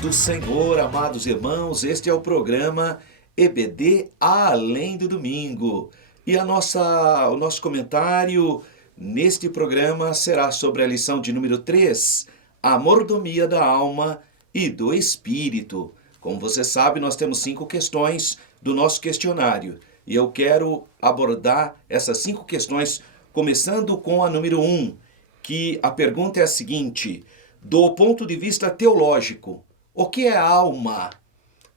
do Senhor, amados irmãos, este é o programa EBD Além do Domingo. E o nosso comentário neste programa será sobre a lição de número 3, a mordomia da alma e do espírito. Como você sabe, nós temos 5 questões do nosso questionário. E eu quero abordar essas 5 questões, começando com a número 1, que a pergunta é a seguinte: do ponto de vista teológico, o que é alma?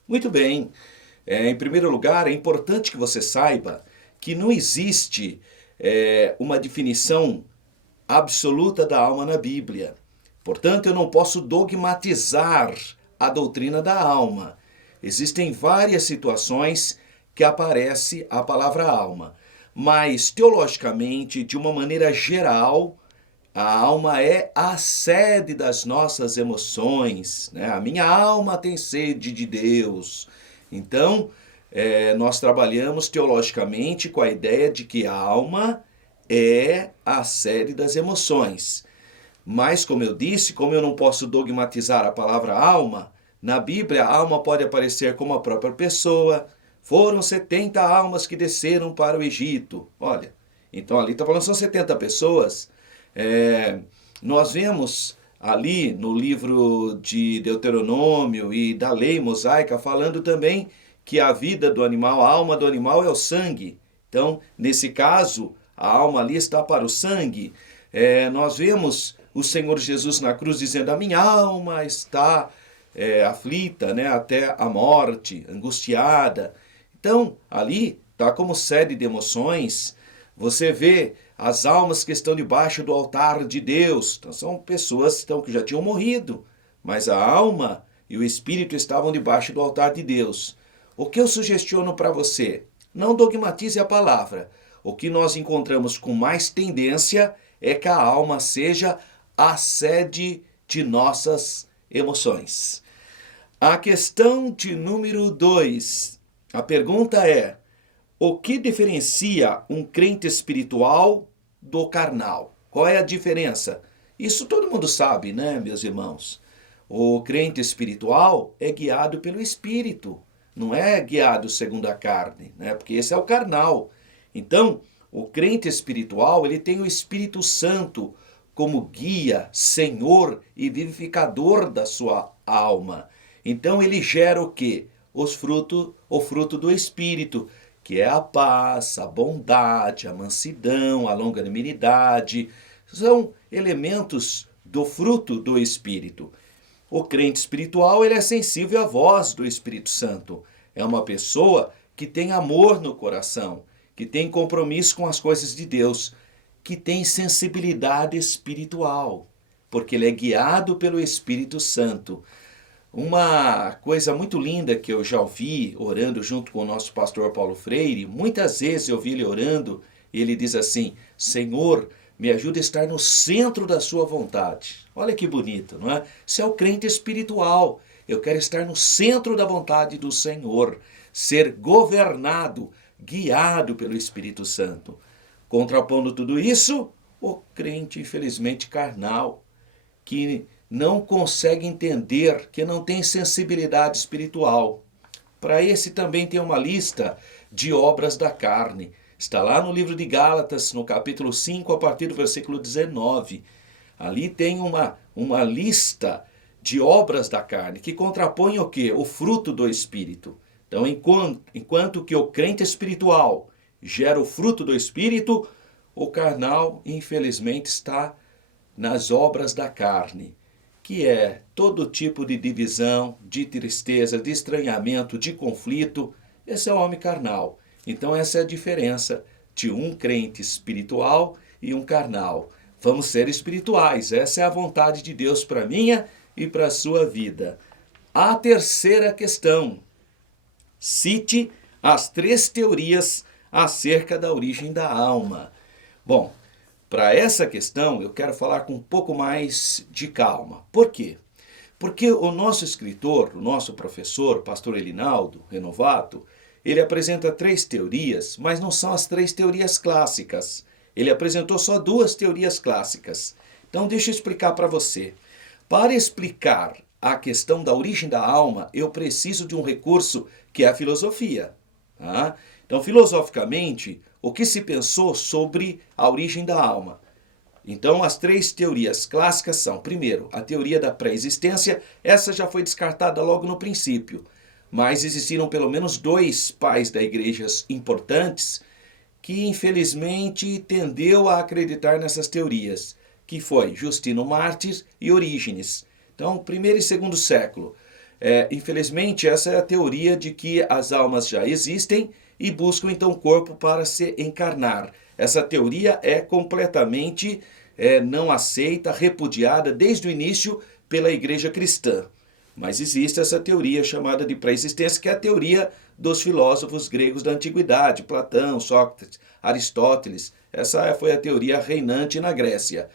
Muito bem. Em primeiro lugar, é importante que você saiba que não existe uma definição absoluta da alma na Bíblia. Portanto, eu não posso dogmatizar a doutrina da alma. Existem várias situações que aparece a palavra alma, mas teologicamente, de uma maneira geral, a alma é a sede das nossas emoções, né? A minha alma tem sede de Deus. Então, nós trabalhamos teologicamente com a ideia de que a alma é a sede das emoções. Mas, como eu disse, como eu não posso dogmatizar a palavra alma, na Bíblia a alma pode aparecer como a própria pessoa. Foram 70 almas que desceram para o Egito. Olha, então ali está falando são 70 pessoas. Nós vemos ali no livro de Deuteronômio e da lei mosaica falando também que a vida do animal, a alma do animal é o sangue. Então, nesse caso, a alma ali está para o sangue. Nós vemos o Senhor Jesus na cruz dizendo: a minha alma está aflita, né, até a morte, angustiada. Então, ali está como sede de emoções. Você vê as almas que estão debaixo do altar de Deus. Então, são pessoas que já tinham morrido, mas a alma e o espírito estavam debaixo do altar de Deus. O que eu sugestiono para você? Não dogmatize a palavra. O que nós encontramos com mais tendência é que a alma seja a sede de nossas emoções. A questão de número 2. A pergunta é: o que diferencia um crente espiritual do carnal? Qual é a diferença? Isso todo mundo sabe, né, meus irmãos? O crente espiritual é guiado pelo Espírito, não é guiado segundo a carne, né? Porque esse é o carnal. Então, o crente espiritual, ele tem o Espírito Santo como guia, senhor e vivificador da sua alma. Então, ele gera o quê? O fruto do Espírito, que é a paz, a bondade, a mansidão, a longanimidade. São elementos do fruto do Espírito. O crente espiritual, ele é sensível à voz do Espírito Santo. É uma pessoa que tem amor no coração, que tem compromisso com as coisas de Deus, que tem sensibilidade espiritual, porque ele é guiado pelo Espírito Santo. Uma coisa muito linda que eu já ouvi orando junto com o nosso pastor Paulo Freire, muitas vezes eu vi ele orando, e ele diz assim: Senhor, me ajuda a estar no centro da sua vontade. Olha que bonito, não é? Isso é o crente espiritual. Eu quero estar no centro da vontade do Senhor, ser governado, guiado pelo Espírito Santo. Contrapondo tudo isso, o crente, infelizmente, carnal, que não consegue entender, que não tem sensibilidade espiritual. Para esse também tem uma lista de obras da carne. Está lá no livro de Gálatas, no capítulo 5, a partir do versículo 19. Ali tem uma lista de obras da carne, que contrapõe o quê? O fruto do Espírito. Então, enquanto que o crente espiritual gera o fruto do Espírito, o carnal, infelizmente, está nas obras da carne, que é todo tipo de divisão, de tristeza, de estranhamento, de conflito. Esse é o homem carnal. Então essa é a diferença de um crente espiritual e um carnal. Vamos ser espirituais, essa é a vontade de Deus para a minha e para a sua vida. A terceira questão: cite as 3 teorias acerca da origem da alma. Bom, para essa questão eu quero falar com um pouco mais de calma. Por quê? Porque o nosso escritor, o nosso professor, pastor Elinaldo Renovato, ele apresenta 3 teorias, mas não são as 3 teorias clássicas. Ele apresentou só 2 teorias clássicas. Então deixa eu explicar para você. Para explicar a questão da origem da alma, eu preciso de um recurso que é a filosofia. Tá? Então, filosoficamente, o que se pensou sobre a origem da alma? Então, as três teorias clássicas são, primeiro, a teoria da pré-existência, essa já foi descartada logo no princípio, mas existiram pelo menos dois pais da igreja importantes que, infelizmente, tendeu a acreditar nessas teorias, que foi Justino Mártir e Orígenes. Então, primeiro e segundo século. Infelizmente, essa é a teoria de que as almas já existem e buscam, então, corpo para se encarnar. Essa teoria é completamente não aceita, repudiada desde o início pela igreja cristã. Mas existe essa teoria chamada de pré-existência, que é a teoria dos filósofos gregos da antiguidade, Platão, Sócrates, Aristóteles. Essa foi a teoria reinante na Grécia.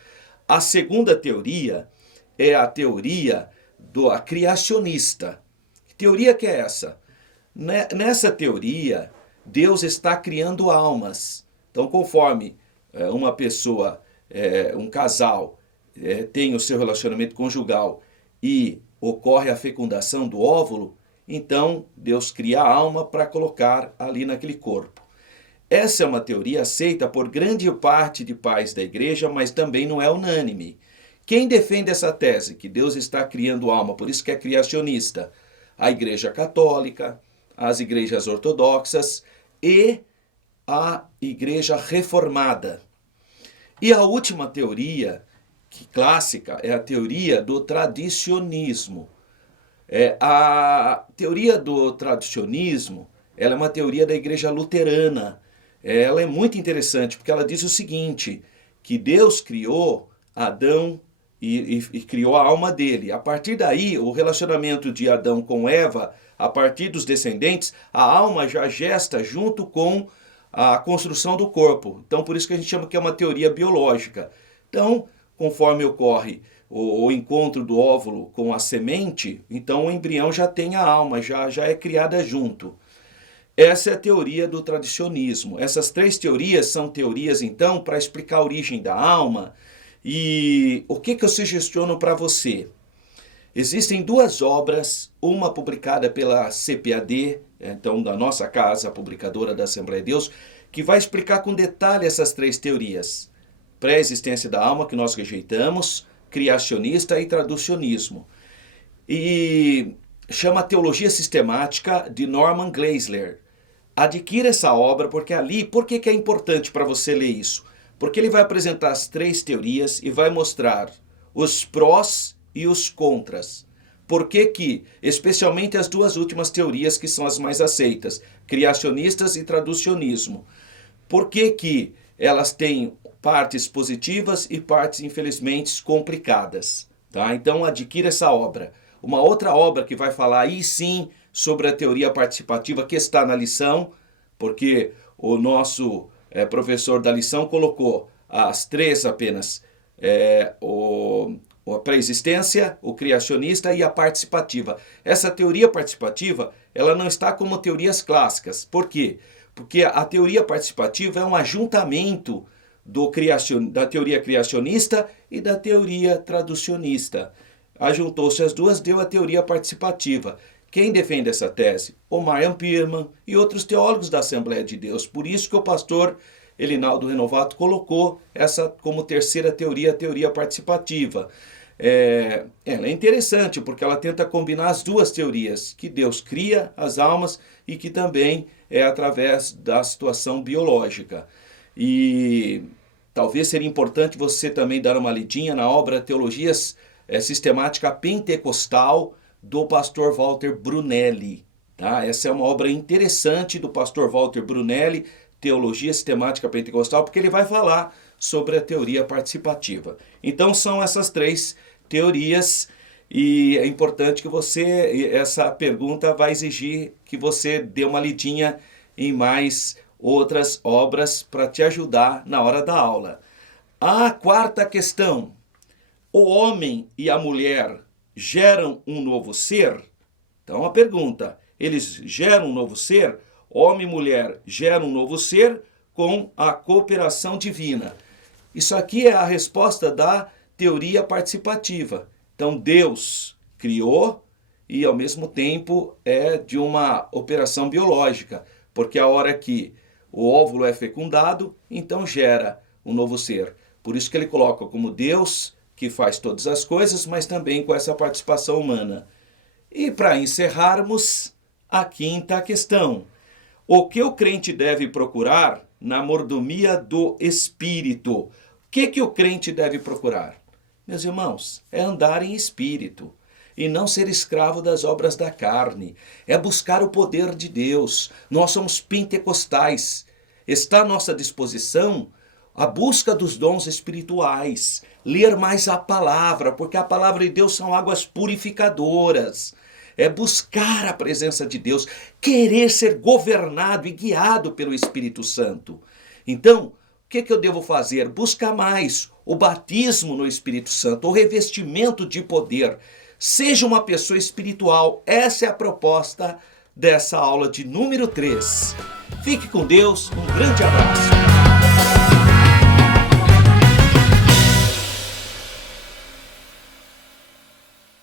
A segunda teoria é a teoria do criacionista. Que teoria que é essa? Nessa teoria, Deus está criando almas. Então, conforme uma pessoa, um casal, tem o seu relacionamento conjugal e ocorre a fecundação do óvulo, então Deus cria a alma para colocar ali naquele corpo. Essa é uma teoria aceita por grande parte de pais da igreja, mas também não é unânime. Quem defende essa tese, que Deus está criando alma, por isso que é criacionista? A igreja católica, as igrejas ortodoxas e a igreja reformada. E a última teoria, clássica, é a teoria do tradicionismo. A teoria do tradicionismo, ela é uma teoria da igreja luterana. Ela é muito interessante, porque ela diz o seguinte, que Deus criou Adão e criou a alma dele. A partir daí, o relacionamento de Adão com Eva, a partir dos descendentes, a alma já gesta junto com a construção do corpo. Então, por isso que a gente chama que é uma teoria biológica. Então, conforme ocorre o encontro do óvulo com a semente, então o embrião já tem a alma, já é criada junto. Essa é a teoria do tradicionismo. Essas três teorias são teorias, então, para explicar a origem da alma. E o que eu sugestiono para você? Existem duas obras, uma publicada pela CPAD, então da nossa casa, a publicadora da Assembleia de Deus, que vai explicar com detalhe essas três teorias. Pré-existência da alma, que nós rejeitamos, criacionista e traducionismo. E chama Teologia Sistemática, de Norman Geisler. Adquira essa obra, porque ali, por que é importante para você ler isso? Porque ele vai apresentar as três teorias e vai mostrar os prós e os contras. Por que, especialmente as duas últimas teorias que são as mais aceitas, criacionistas e traducionismo, por que elas têm partes positivas e partes, infelizmente, complicadas? Tá? Então, adquira essa obra. Uma outra obra que vai falar aí sim sobre a teoria participativa que está na lição, porque o nosso professor da lição colocou as três apenas, a pré-existência, o criacionista e a participativa. Essa teoria participativa, ela não está como teorias clássicas. Por quê? Porque a teoria participativa é um ajuntamento da teoria criacionista e da teoria traducionista. Ajuntou-se as duas, deu a teoria participativa. Quem defende essa tese? O Marian Pirman e outros teólogos da Assembleia de Deus. Por isso que o pastor Elinaldo Renovato colocou essa como terceira teoria, a teoria participativa. Ela é interessante porque ela tenta combinar as duas teorias, que Deus cria as almas e que também é através da situação biológica. E talvez seria importante você também dar uma lidinha na obra Teologia Sistemática Pentecostal, do pastor Walter Brunelli. Tá? Essa é uma obra interessante do pastor Walter Brunelli, Teologia Sistemática Pentecostal, porque ele vai falar sobre a teoria participativa. Então são essas três teorias e é importante que essa pergunta vai exigir que você dê uma lidinha em mais outras obras para te ajudar na hora da aula. A quarta questão: o homem e a mulher geram um novo ser? Então a pergunta, eles geram um novo ser? Homem e mulher geram um novo ser com a cooperação divina. Isso aqui é a resposta da teoria participativa. Então Deus criou e ao mesmo tempo é de uma operação biológica, porque a hora que o óvulo é fecundado, então gera um novo ser. Por isso que ele coloca como Deus que faz todas as coisas, mas também com essa participação humana. E para encerrarmos, a quinta questão. O que o crente deve procurar na mordomia do Espírito? O que o crente deve procurar? Meus irmãos, é andar em espírito e não ser escravo das obras da carne. É buscar o poder de Deus. Nós somos pentecostais. Está à nossa disposição a busca dos dons espirituais. Ler mais a palavra, porque a palavra de Deus são águas purificadoras. É buscar a presença de Deus, querer ser governado e guiado pelo Espírito Santo. Então, o que eu devo fazer? Buscar mais o batismo no Espírito Santo, o revestimento de poder. Seja uma pessoa espiritual. Essa é a proposta dessa aula de número 3. Fique com Deus, um grande abraço.